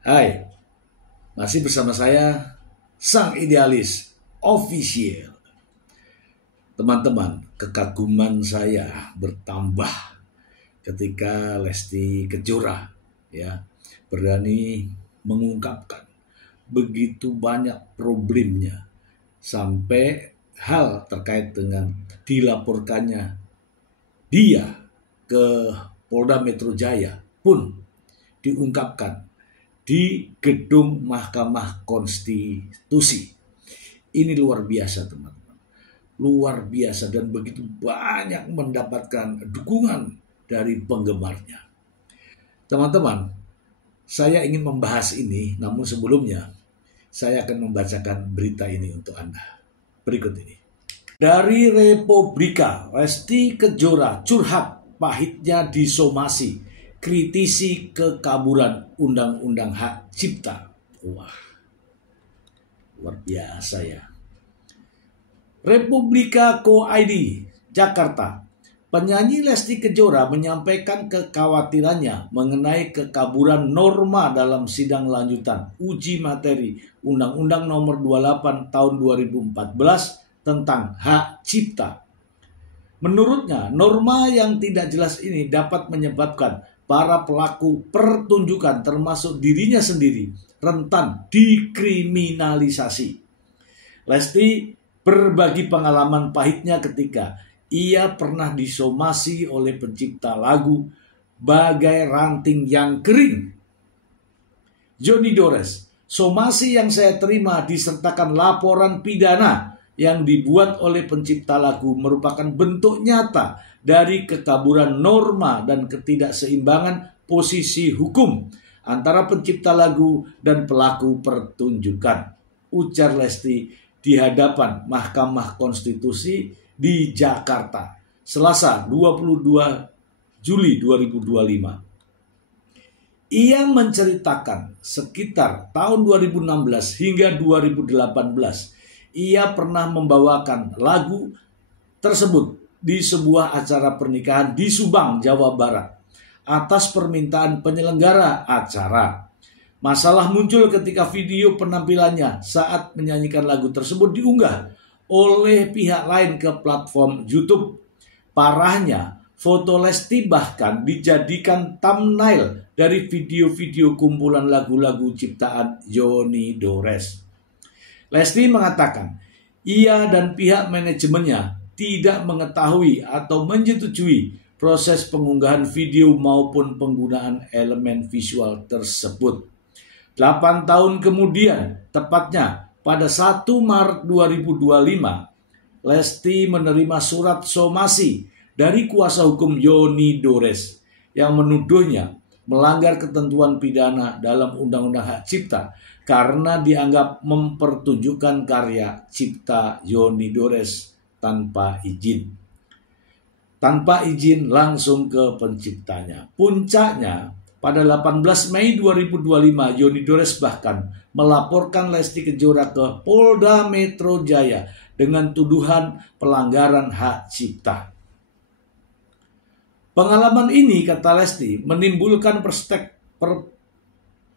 Hai, masih bersama saya, Sang Idealis Official. Teman-teman, kekaguman saya bertambah ketika Lesti Kejora berani mengungkapkan begitu banyak problemnya sampai hal terkait dengan dilaporkannya dia ke Polda Metro Jaya pun diungkapkan di gedung Mahkamah Konstitusi. Ini luar biasa, teman-teman. Luar biasa dan begitu banyak mendapatkan dukungan dari penggemarnya. Teman-teman, saya ingin membahas ini, namun sebelumnya saya akan membacakan berita ini untuk Anda. Berikut ini. Dari Republika, Lesti Kejora curhat pahitnya disomasi, kritisi kekaburan Undang-Undang Hak Cipta. Wah, luar biasa ya. Republika Co.id, Jakarta. Penyanyi Lesti Kejora menyampaikan kekhawatirannya mengenai kekaburan norma dalam sidang lanjutan uji materi Undang-Undang Nomor 28 Tahun 2014 tentang hak cipta. Menurutnya, norma yang tidak jelas ini dapat menyebabkan para pelaku pertunjukan termasuk dirinya sendiri rentan dikriminalisasi. Lesti berbagi pengalaman pahitnya ketika ia pernah disomasi oleh pencipta lagu Bagai Ranting Yang Kering, Johnny Dores. Somasi yang saya terima disertakan laporan pidana yang dibuat oleh pencipta lagu merupakan bentuk nyata dari kekaburan norma dan ketidakseimbangan posisi hukum antara pencipta lagu dan pelaku pertunjukan, ujar Lesti di hadapan Mahkamah Konstitusi di Jakarta, Selasa 22 Juli 2025. Ia menceritakan sekitar tahun 2016 hingga 2018 ia pernah membawakan lagu tersebut di sebuah acara pernikahan di Subang, Jawa Barat atas permintaan penyelenggara acara. Masalah muncul ketika video penampilannya saat menyanyikan lagu tersebut diunggah oleh pihak lain ke platform YouTube. Parahnya, foto Lesti bahkan dijadikan thumbnail dari video-video kumpulan lagu-lagu ciptaan Johnny Dores. Lesti mengatakan, ia dan pihak manajemennya tidak mengetahui atau menyetujui proses pengunggahan video maupun penggunaan elemen visual tersebut. 8 tahun kemudian, tepatnya pada 1 Maret 2025, Lesti menerima surat somasi dari kuasa hukum Johnny Dores yang menuduhnya melanggar ketentuan pidana dalam Undang-Undang Hak Cipta karena dianggap mempertunjukkan karya cipta Johnny Dores tanpa izin. Tanpa izin langsung ke penciptanya. Puncaknya, pada 18 Mei 2025, Johnny Dores bahkan melaporkan Lesti Kejora ke Polda Metro Jaya dengan tuduhan pelanggaran hak cipta. Pengalaman ini, kata Lesti, menimbulkan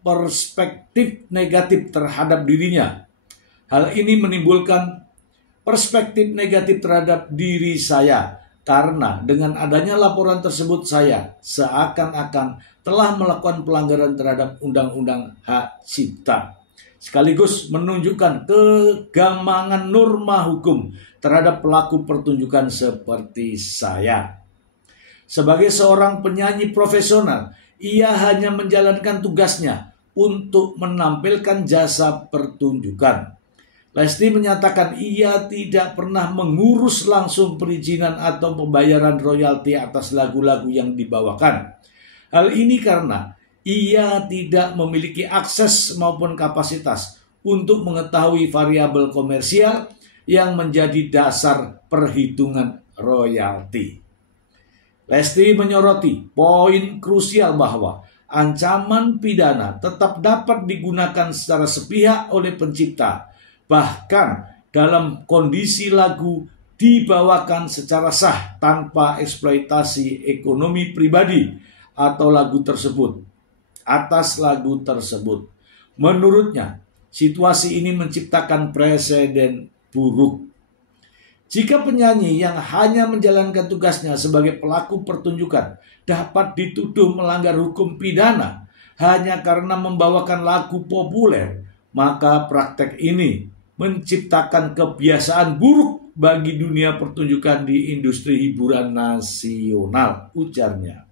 perspektif negatif terhadap dirinya. Hal ini menimbulkan perspektif negatif terhadap diri saya karena dengan adanya laporan tersebut saya seakan-akan telah melakukan pelanggaran terhadap Undang-Undang Hak Cipta, sekaligus menunjukkan kegamangan norma hukum terhadap pelaku pertunjukan seperti saya. Sebagai seorang penyanyi profesional, ia hanya menjalankan tugasnya untuk menampilkan jasa pertunjukan. Lesti menyatakan ia tidak pernah mengurus langsung perizinan atau pembayaran royalti atas lagu-lagu yang dibawakan. Hal ini karena ia tidak memiliki akses maupun kapasitas untuk mengetahui variabel komersial yang menjadi dasar perhitungan royalti. Lesti menyoroti poin krusial bahwa ancaman pidana tetap dapat digunakan secara sepihak oleh pencipta, bahkan dalam kondisi lagu dibawakan secara sah tanpa eksploitasi ekonomi pribadi atau lagu tersebut atas lagu tersebut. Menurutnya, situasi ini menciptakan preseden buruk. Jika penyanyi yang hanya menjalankan tugasnya sebagai pelaku pertunjukan dapat dituduh melanggar hukum pidana hanya karena membawakan lagu populer, maka praktek ini menciptakan kebiasaan buruk bagi dunia pertunjukan di industri hiburan nasional, ujarnya.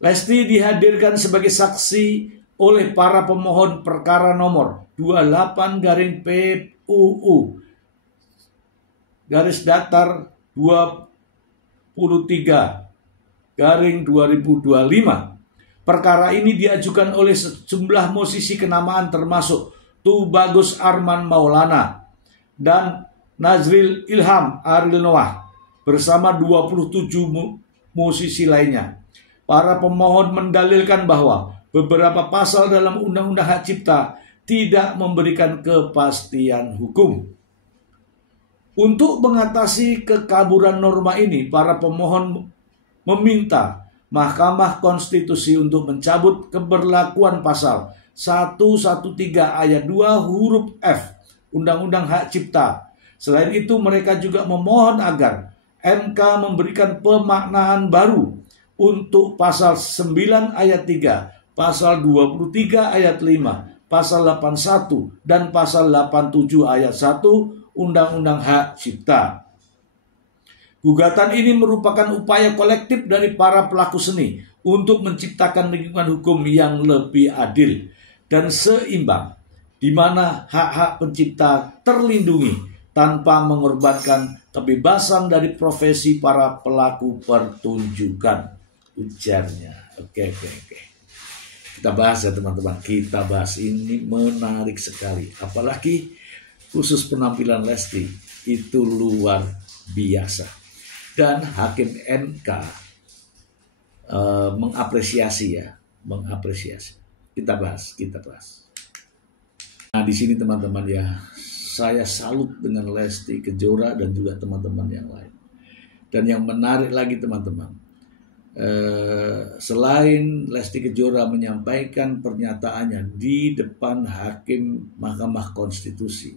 Lesti dihadirkan sebagai saksi oleh para pemohon perkara nomor 28/PUU garis datar 23/2025. Perkara ini diajukan oleh sejumlah musisi kenamaan termasuk Tubagus Arman Maulana dan Nazril Ilham Ariel Noah bersama 27 musisi lainnya. Para pemohon mendalilkan bahwa beberapa pasal dalam Undang-Undang Hak Cipta tidak memberikan kepastian hukum. Untuk mengatasi kekaburan norma ini, para pemohon meminta Mahkamah Konstitusi untuk mencabut keberlakuan pasal 113 ayat 2 huruf F Undang-Undang Hak Cipta. Selain itu, mereka juga memohon agar MK memberikan pemaknaan baru untuk pasal 9 ayat 3, pasal 23 ayat 5, pasal 81, dan pasal 87 ayat 1 Undang-Undang Hak Cipta. Gugatan ini merupakan upaya kolektif dari para pelaku seni untuk menciptakan lingkungan hukum yang lebih adil dan seimbang, di mana hak-hak pencipta terlindungi tanpa mengorbankan kebebasan dari profesi para pelaku pertunjukan, ujarnya. Oke. Kita bahas ya teman-teman, kita bahas, ini menarik sekali. Apalagi khusus penampilan Lesti itu luar biasa. Dan Hakim MK mengapresiasi. Kita bahas. Nah di sini teman-teman ya, saya salut dengan Lesti Kejora dan juga teman-teman yang lain. Dan yang menarik lagi teman-teman, selain Lesti Kejora menyampaikan pernyataannya di depan Hakim Mahkamah Konstitusi,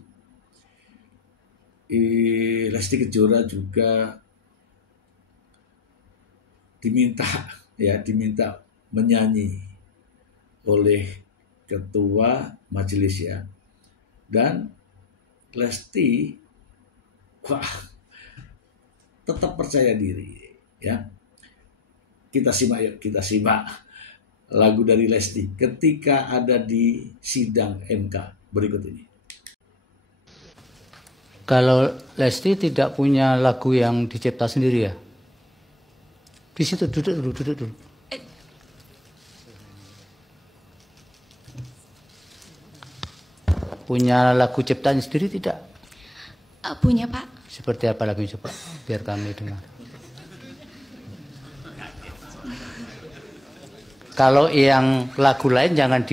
Lesti Kejora juga diminta menyanyi oleh ketua majelis ya. Dan Lesti tetap percaya diri ya. Kita simak lagu dari Lesti ketika ada di sidang MK berikut ini. Kalau Lesti tidak punya lagu yang dicipta sendiri ya? Di situ duduk dulu. Punya lagu ciptaan sendiri tidak? Punya Pak. Seperti apa lagunya coba biar kami dengar. Kalau yang lagu lain jangan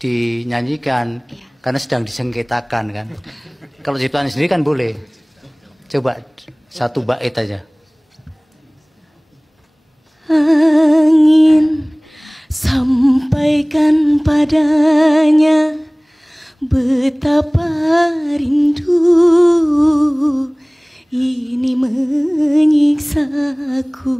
dinyanyikan, iya, karena sedang disengketakan kan. Kalau ciptaan sendiri kan boleh. Coba satu bait aja. Angin sampaikan padanya betapa rindu ini menyiksaku.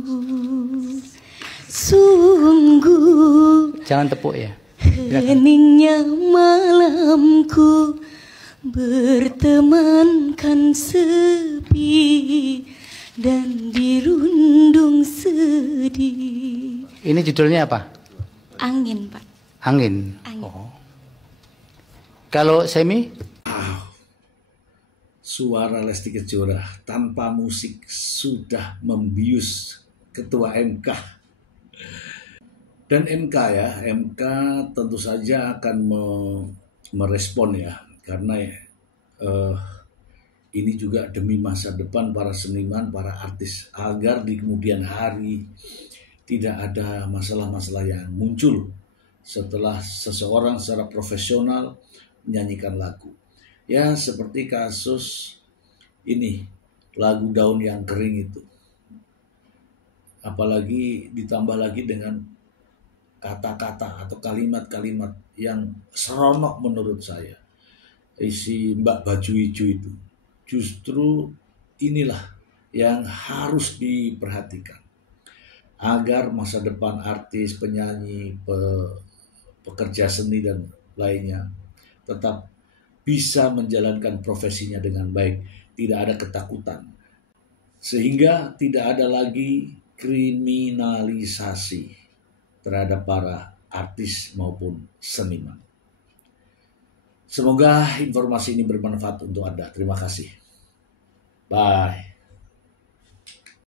Sungguh jangan tepuk ya. heningnya malamku bertemankan sepi dan dirundung sedih. Ini judulnya apa? Angin, Pak. Angin. Oh. Kalau Semi? Suara Lesti Kejora tanpa musik sudah membius ketua MK. Dan MK tentu saja akan merespon ya, karena ini juga demi masa depan para seniman, para artis, agar di kemudian hari tidak ada masalah-masalah yang muncul setelah seseorang secara profesional menyanyikan lagu. Ya seperti kasus ini, lagu Daun yang Kering itu. Apalagi ditambah lagi dengan kata-kata atau kalimat-kalimat yang seronok menurut saya. Isi Mbak Baju Hijau itu. Justru inilah yang harus diperhatikan. Agar masa depan artis, penyanyi, pekerja seni dan lainnya tetap bisa menjalankan profesinya dengan baik. Tidak ada ketakutan. Sehingga tidak ada lagi kriminalisasi terhadap para artis maupun seniman. Semoga informasi ini bermanfaat untuk Anda. Terima kasih. Bye.